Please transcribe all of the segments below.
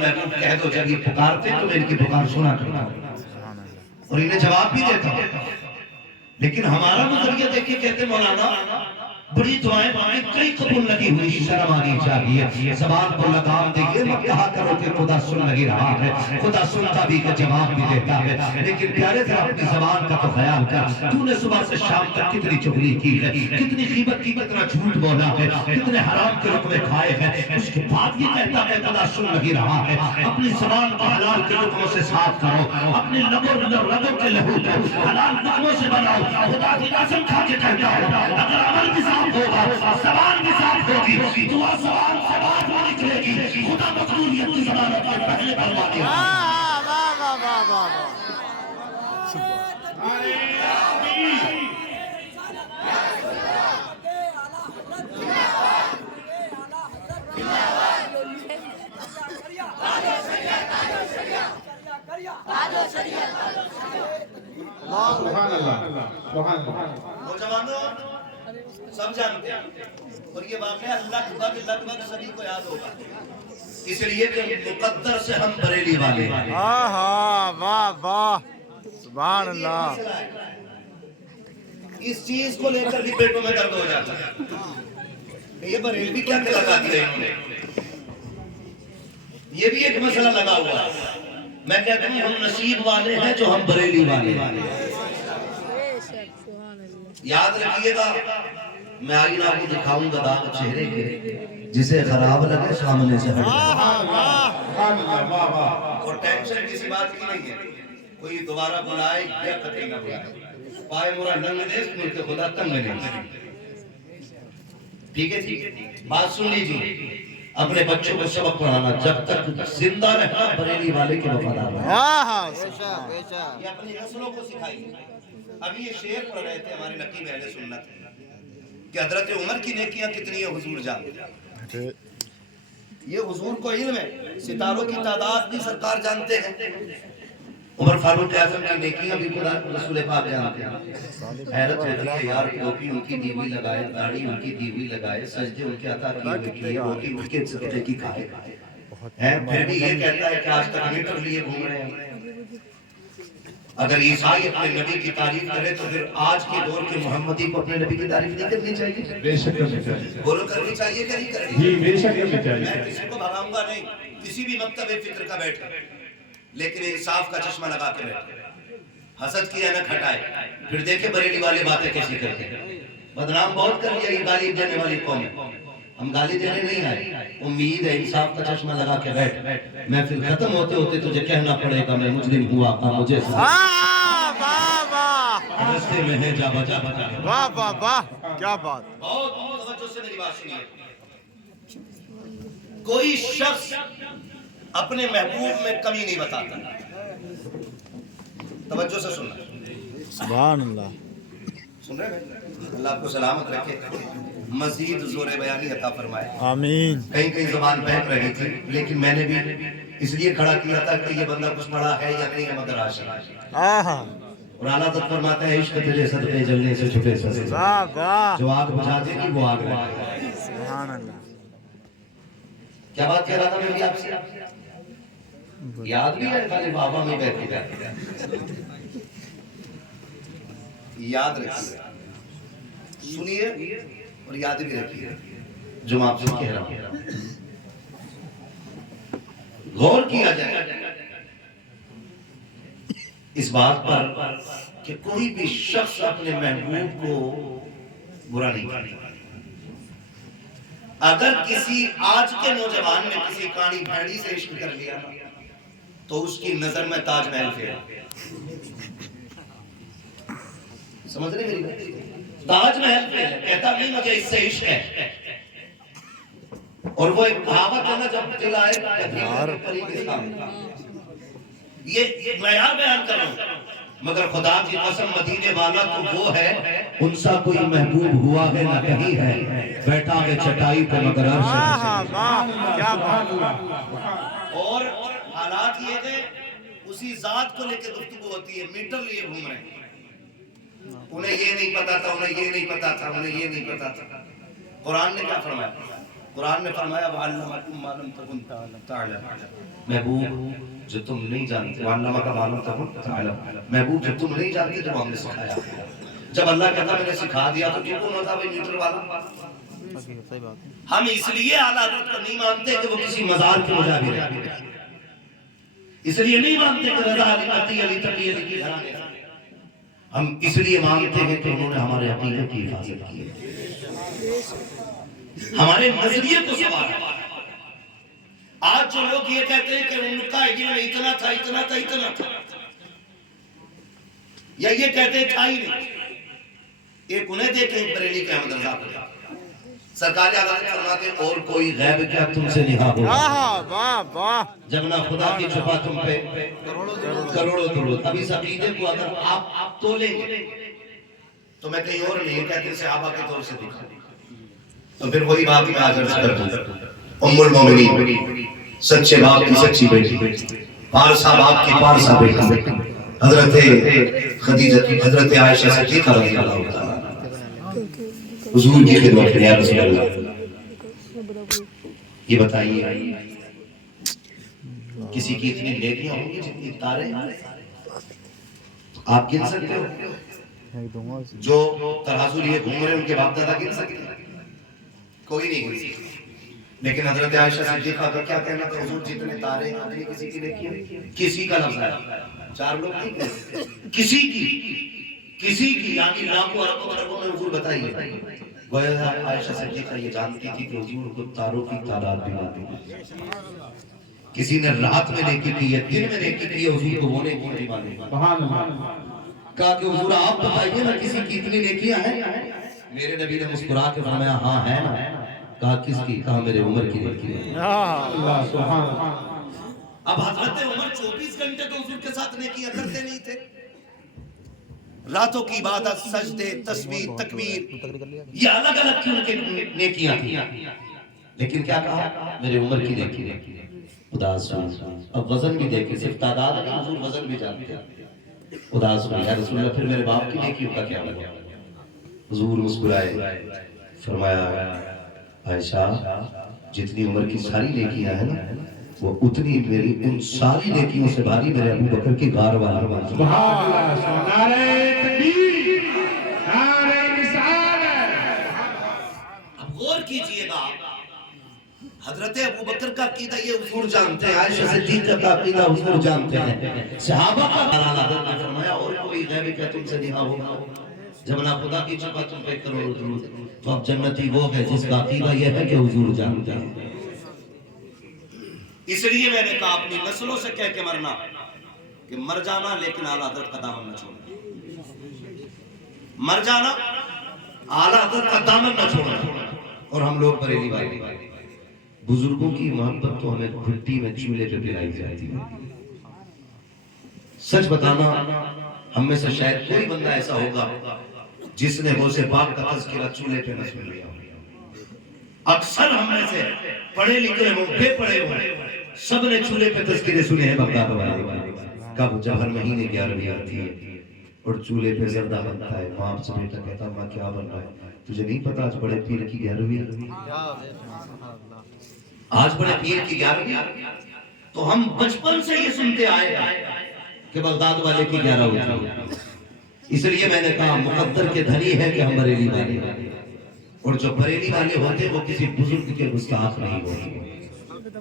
محبوب کہہ دو جب یہ پکارتے تو میں ان کی پکار سنا کرتا ہوں اور انہیں جواب بھی دیتا ہوں. لیکن ہمارا نظریہ دیکھیے کہتے مولانا بڑی دعائیں مانگے کئی قبول لگی ہوئی شرم آنی چاہیے زبان کو لگام دیئے مت کہا کرو کہ خدا سن لگی رہا ہے خدا سنتا بھی کہ جواب بھی دیتا ہے لیکن پیارے ذرا اپنی زبان کا تو خیال کر تو نے صبح سے شام تک کتنی چغلی کی ہے کتنی غیبت کی کتنا جھوٹ بولا ہے کتنے حرام کے لقمے کھائے ہیں اس کے بعد یہ کہتا ہے خدا سن لگی رہا ہے اپنی زبان کو حلال کے لقموں سے صاف کرو اپنے لبوں کے لہو کو حلال لقموں سے بناؤ خدا کی قسم کھا کے کہتا ہے اگر عمل بھی صاف ہوگا زبان بھی صاف ہوگی دعا زبان سے بات نہ نکلے گی خدا مقبولیت کی زبان اپنے پہلے بنوا دیا سبحان اللہ سبحان اللہ. نوجوانوں سب جانتے ہیں اور یہ واقعہ لگ بھگ سبھی کو یاد ہوگا اس لیے کہ مقدر سے ہم بریلی والے ہیں. واہ واہ سبحان اللہ. اس چیز کو لے کر بھی پیٹوں میں درد ہو جاتا ہے یہ بریلوی کیا لگا دیا انہوں نے یہ بھی ایک مسئلہ لگا ہوا ہے. میں کہتا ہوں ہم نصیب والے ہیں جو ہم بریلی والے ہیں. یاد رکھیے گا میں آئینہ کو دکھاؤں گا داغ چہرے کے جسے خراب لگے سامنے سے ہٹ اور ٹینشن کسی بات کی نہیں ہے کوئی دوبارہ بلائے یا قطعی نہ بلائے پائے مورا ننگ دے ملک خدا تنگ نہیں. ٹھیک ہے بات سن لیجیے اپنے بچوں کو سبق پڑھانا جب تک زندہ رہنا بریلی والے کے وفادار رہنا یہ اپنی نسلوں کو سکھائیے. ابھی یہ شعر پڑھ رہے تھے ہمارے نقیب اہل سنت کہ حضرت عمر کی نیکیاں کتنی ہیں حضور جانتے یہ حضور کو علم ہے ستاروں کی تعداد بھی سرکار جانتے ہیں. عمر فاروق اعظم کی نیکیاں بھی خدا رسول پاک جانتے ہیں. حیرت ہوتی ہے یار ٹوپی ان کی دی ہوئی لگائے داڑھی ان کی دی ہوئی لگائے سجدے ان کے عطا کیے ہوئے کیے روٹی ان کے صدقے کی کھائے پھر بھی یہ کہتا ہے کہ آج تک میٹر لیے گھوم رہے ہیں. اگر عیسائی اپنے نبی کی تعریف کرے تو پھر آج کے دور کے محمدی کو اپنے نبی کی تعریف نہیں کرنی چاہیے. بے شک کرنی چاہیے. بولو کرنی چاہیے کہ نہیں کرنی جی بے شک کرنی چاہیے. میں کسی کو بھگاؤں گا نہیں کسی بھی مکتب فکر کا بیٹھ لیکن انصاف کا چشمہ لگا کے بیٹھے حسد کی اینک ہٹائے پھر دیکھے بریلی والے باتیں کیسی کرتے ہیں. بدنام بہت کر لیا یہ گالی دینے والی قوم ہے. ہم گالی دینے نہیں آئے امید ہے انصاف کا چشمہ لگا کے بیٹھ محفل ختم ہوتے ہوتے تجھے کہنا پڑے گا میں مجرم ہوا آقا مجھے رستے میں ہے جا بچا بچا. واہ واہ واہ کیا بات. بہت توجہ سے میری بات سنیے. کوئی شخص اپنے محبوب میں کمی نہیں بتاتا. توجہ سے سننا سبحان اللہ. سن رہے ہیں اللہ آپ کو سلامت رکھے مزید زور بیانی عطا فرمائے آمین. کہیں کہیں زبان بہک رہی تھی لیکن میں نے بھی اس لیے کھڑا کیا تھا کہ یہ بندہ کچھ پڑھا ہے یا نہیں ہے مگر عاشق اور اعلیٰ حضرت فرماتا ہے عشق تیرے صدقے جلنے سے چھپے سزے جو آگ بجھا دے گی وہ آگ لگے. سبحان اللہ. کیا بات کہہ رہا تھا میں آپ سے یاد بھی ہے خالی بابا میں بیٹھی جاتی یاد رکھیے سنیے اور یاد بھی رکھیے جو میں آپ سے کہہ رہا ہوں غور کیا جائے اس بات پر کہ کوئی بھی شخص اپنے محبوب کو برا نہیں کرتا. اگر کسی آج کے نوجوان نے کسی کانی بھیڑی سے عشق کر لیا تو اس کی نظر میں تاج محل پھیرا. سمجھ رہے میری تاج محل پھیرا کہتا نہیں مجھے اس سے عشق ہے. اور وہ ایک کہاوت ہے نا جب دل آئے پری کے سامنے یہ معیار بیان کر رہا ہوں مگر خدا کی قسم مدینے والا تو وہ ہے ان سا کوئی محبوب ہوا ہے نہ کہیں ہے بیٹھا ہے چٹائی پہ مگر اور حالات یہ کہ اسی ذات کو لے کے گفتگو ہوتی ہے میٹر لیے گھوم رہے ہیں. انہیں یہ نہیں پتا تھا انہیں یہ نہیں پتا تھا انہیں یہ نہیں پتا تھا. قرآن نے کیا فرمایا قرآن نے فرمایا وَعَلَّمَكُمْ مَا لَمْ تَكُنْ تَعْلَمُونَ، محبوب جو تم نہیں جانتے، وَعَلَّمَكَ مَا لَمْ تَكُنْ تَعْلَمُونَ، محبوب جو تم نہیں جانتے جو ہم نے سکھایا. جب اللہ کہتا میں نے سکھا دیا تو کیوں کون ہوتا بھائی میٹر والا؟ ہم اس لیے اعلیٰ حضرت کو نہیں مانتے کہ وہ کسی مزار کے مجابر ہے، اس لیے نہیں مانتے کہ رضا علی عطی علی تقی علی کی گھرانے، ہم اس لیے مانتے ہیں کہ انہوں نے ہمارے عقیدے کی حفاظت کی ہے، ہمارے نظریے کو سنبھالا. آج جو لوگ یہ کہتے ہیں کہ ان کا علم اتنا تھا اتنا تھا اتنا تھا، یا یہ کہتے ہیں تھا ہی نہیں، ایک انہیں دیکھیں بریلی کے احمد رضا کو سرکار اعلی فرماتے اور کوئی غیب کیا تم سے نہا ہو، واہ واہ، جب نہ خدا کی چھپا تم پہ کروڑوں درود. اب اس عقیدے کو اگر آپ تولیں گے تو میں کہیں اور نہیں کہتے صحابہ کے طور سے دیکھا، تو پھر وہی بات میں آج عرض کر دوں. ام المومنین سچے باپ کی سچی بیٹی، پارسا باپ کی پارسا بیٹی، حضرت خدیجہ کی حضرت عائشہ صدیقہ رضی اللہ تعالیٰ حضور کی خدمت میں یا رسول اللہ یہ بتائیے کسی کی اتنی نیکیاں ہوں گی جتنی تارے آپ گن سکتے ہو؟ جو ترازو لیے گھوم رہے ہیں ان کے باپ دادا گن سکتے ہیں؟ کوئی نہیں گن سکتے. لیکن حضرت عائشہ صدیقہ کا کیا کہنا تھا حضور جتنے تارے ہیں کسی کی نیکی کسی کا لفظ ہے چار لوگ نہیں کہتے کسی کی یعنی لاکھوں اربوں اربوں میں حضور بتائیے. گویا عائشہ صدیقہ یہ جانتی تھی کہ حضور کو تاروں کی تعداد بھی معلوم ہے. کسی نے رات میں نیکی کی ہے دن میں نیکی کی ہے حضور کو وہ نیکی نہیں معلوم. سبحان اللہ. کہا کہ حضور آپ بتائیے نا کسی کی اتنی نیکیاں ہیں؟ میرے نبی نے مسکرا کے فرمایا ہاں ہے نا. کہا کس کی؟ کہا میرے عمر کی نیکی ہے. اللہ سبحان اللہ. اب حضرت عمر 24 گھنٹے تو حضور کے ساتھ نیکیاں کرتے نہیں تھے، راتوں کی عبادت سجدے تسبیح تکبیر یہ الگ الگ کی ان کے نیکیاں تھیں. لیکن کیا کہا میرے عمر کی نیکی ہے. اداس ہوئی. اب وزن بھی دیکھیں صرف تعداد نہیں حضور وزن بھی جانتے ہیں. اداس ہوئی یا رسول اللہ پھر میرے باپ کی نیکیوں کا کیا لگا؟ حضور مسکرائے فرمایا عائشہ جتنی عمر کی ساری نیکیاں ہیں نا وہ اتنی میری ان ساری نیکیوں سے بھاری میرے ابو بکر کی غار والا. سبحان اللہ. نعرہ تکبیر، نعرہ رسالت. اب غور کیجئے گا حضرت ابو بکر کا عقیدہ یہ حضور جانتے ہیں، عائشہ صدیقہ کا عقیدہ حضور جانتے ہیں، صحابہ کا حضرت نے فرمایا اور کوئی غیب کیا تم سے نہا ہوگا جب نہ خدا کی چھپا تم پہ کروڑوں درود. تو اب جنتی وہ ہے جس کا عقیدہ یہ ہے کہ حضور جانتے ہیں. اس لیے میں نے کہا اپنی نسلوں سے کہہ کے مرنا کہ مر جانا لیکن اعلیٰ حضرت کا دامن نہ چھوڑنا، مر جانا اعلیٰ حضرت کا دامن نہ چھوڑنا. اور ہم لوگ بریلی بھائی بزرگوں کی محبت تو ہمیں گھٹی میں چولہے پہ پلائی جاتی ہے. سچ بتانا ہم میں سے شاید کوئی بندہ ایسا ہوگا جس نے غوث پاک کا تذکرہ چولہے پہ نہ سن لیا. اکثر ہم میں سے پڑھے لکھے ہوں بے پڑھے ہوں سب نے چولہے پہ تذکرے سنے ہیں بغداد والے. کب جب ہر مہینے 11ویں آتی ہے اور چولہے پہ زردہ بنتا ہے ماں سے بیٹا کہتا ماں کیا بن رہا ہے؟ تجھے نہیں پتا آج بڑے پیر کی 11ویں، آج بڑے پیر کی 11ویں. تو ہم بچپن سے یہ سنتے آئے کہ بغداد والے کی 11 ہوتی ہے. اس لیے میں نے کہا مقدر کے دھنی ہے کہ ہم بریلی والے ہیں، اور جو بریلی والے ہوتے وہ کسی بزرگ کے گستاخ نہیں ہوتے.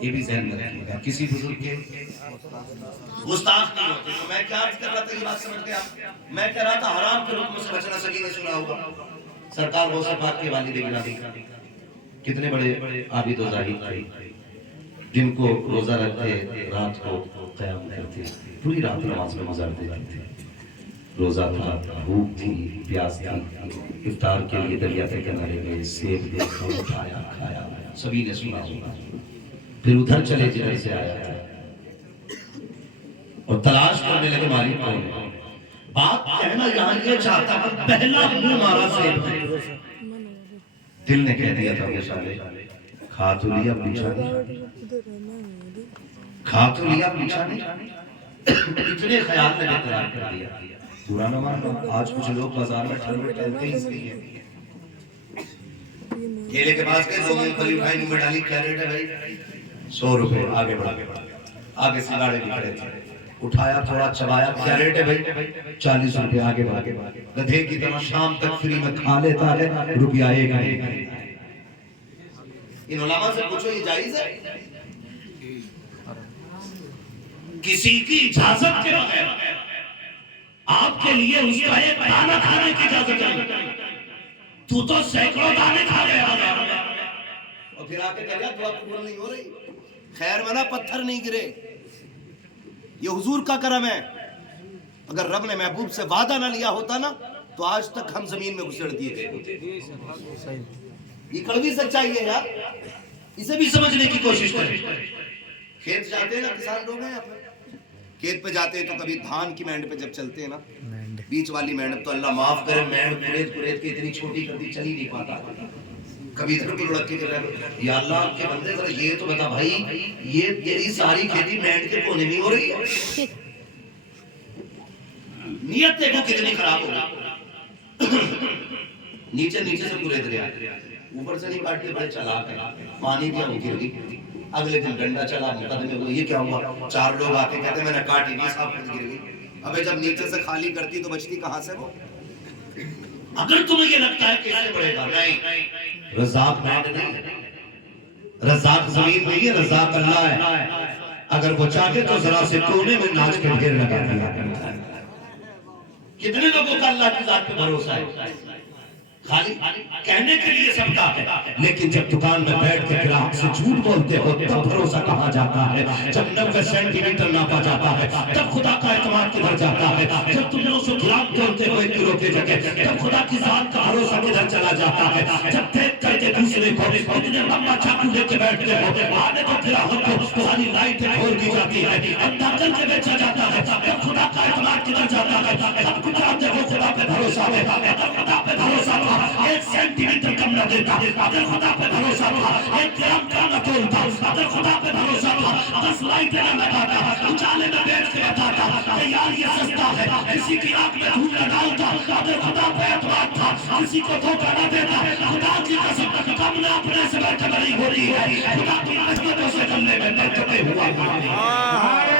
یہ بھی ذہن میں رکھیے گا کسی بزرگ کے گستاخ نہیں ہوتے. تو میں کیا عرض کر رہا تھا یہ بات سمجھ گیا؟ میں کہہ رہا تھا حرام کے حکم سے بچنا. سبھی نے سنا ہوگا سرکار غوث پاک کے والد گرامی کتنے بڑے عابد و زاہد تھے جن کو روزہ رکھتے رات کو قیام کرتے پوری رات نماز میں گزارتے تھے. روزہ تھا بھوک تھی پیاس تھی افطار کے لیے دریا کے کنارے گئے سیب دیکھا اٹھایا کھایا. سبھی نے سنا ہوگا. پھر ادھر چلے جدھر سے آیا تھا اور تلاش کرنے لگے مالک کون ہے. بات کہنا یہاں یہ چاہتا کہ پہلا منہ مارا سیب. دل نے کہہ دیا تھا یہ شالے کھا تو لیا پیچھا نہیں، کھا تو لیا پیچھا نہیں. اتنے خیال نے بےقرار کر دیا. پرانا ماننا آج کچھ لوگ بازار میں ٹھلوے ٹہلتے ہی اس لیے ٹھیلے کے پاس گئے 2 مونگپھلی اٹھائی منہ میں ڈالی کیا ریٹ ہے بھائی 100 روپے آگے بڑھا آگے سگاڑے بھی کھڑے تھے اٹھایا تھوڑا چبایا کیا ریٹ ہے بھائی 40 روپے آگے بڑھا گدھے کی طرح شام تک فری میں کھا لیتا ہے روپیہ ایک نہیں ان علماء سے پوچھو یہ جائز ہے کسی کی اجازت کے بغیر آپ کے لیے اس کا ایک دانہ کھانے کی اجازت نہیں تو سینکڑوں دانے کھا گیا اور پھر آ کے کہہ رہا دعا قبول نہیں ہو رہی خیر منا پتھر نہیں گرے یہ حضور کا کرم ہے اگر رب نے محبوب سے وعدہ نہ لیا ہوتا نا تو آج تک ہم زمین میں گھسڑ دیے گئے ہوتے یہ کڑوی سچائی ہے یار اسے بھی سمجھنے کی کوشش کریں کھیت جاتے ہیں نا کسان لوگ ہیں کھیت پہ جاتے ہیں تو کبھی دھان کی مینڈ پہ جب چلتے ہیں نا بیچ والی مینڈ تو اللہ معاف کرے مینڈ کریت کے اتنی چھوٹی کردی چل ہی نہیں پاتا کبھی ادھر کو لڑک کے یا اللہ آپ کے بندے ذرا یہ تو بتا بھائی یہ تیری ساری کھیتی مینڈ کے کونے میں ہو رہی ہے نیت دیکھو کتنی خراب ہو نیچے سے پورے دریا اوپر سے نہیں کاٹ کے بڑے چلا کر پانی دیا وہ گر گئی اگلے دن ڈنڈا چلا مقدمے کو یہ کیا ہوا 4 لوگ آتے کہتے میں نے کاٹی نہیں صاحب خود گر گئی ابے جب نیچے سے خالی کرتی تو بچتی کہاں سے وہ اگر تمہیں یہ لگتا ہے کہ اس سے بڑے گا نہیں رزاق مینڈ نہیں رزاق زمین نہیں ہے رزاق اللہ ہے اگر وہ چاہے تو ذرا سے کونے میں ناچ کے ڈھیر لگا دیا کتنے لوگوں کا اللہ کی ذات پہ بھروسہ ہے خالی کہنے کے لیے سب کا ہے لیکن جب دکان میں بیٹھ کے گراہک سے جھوٹ بولتے ہو تب بھروسہ کہاں جاتا ہے جب 90 سینٹی میٹر ناپا جاتا ہے تب خدا کا اعتماد کدھر جاتا ہے جب تم 900 گرام تولتے ہو 1 کلو کی جگہ تب خدا کی ذات کا بھروسہ کدھر چلا جاتا ہے جب دیکھ کر کے دوسرے کو اتنے لمبا چاقو لے کے بیٹھتے ہو آنے کو گراہک کو ساری لائٹیں کھول دی جاتی ہے اندھا کر کے بیچا جاتا ہے تب خدا کا اعتماد کدھر جاتا ہے تب کچھ آتے ہو خدا پہ بھروسہ ہے خدا پہ بھروسہ تھا 1 سینٹی میٹر کم نہ دیتا اگر خدا پہ بھروسہ تھا 1 گرام کم نہ تولتا اگر خدا پہ بھروسہ تھا 10 لائٹیں نہ لگاتا اجالے میں بیٹھ کے بتاتا کہ یار یہ سستا ہے کسی کی آنکھ میں دھول نہ ڈالتا اگر خدا پہ اعتماد تھا کسی کو دھوکہ نہ دیتا خدا کی قسم کم نہ اپنے سے بیٹھے بڑی ہوتی ہے خدا کی رحمتوں سے چلنے میں برکتیں ہوا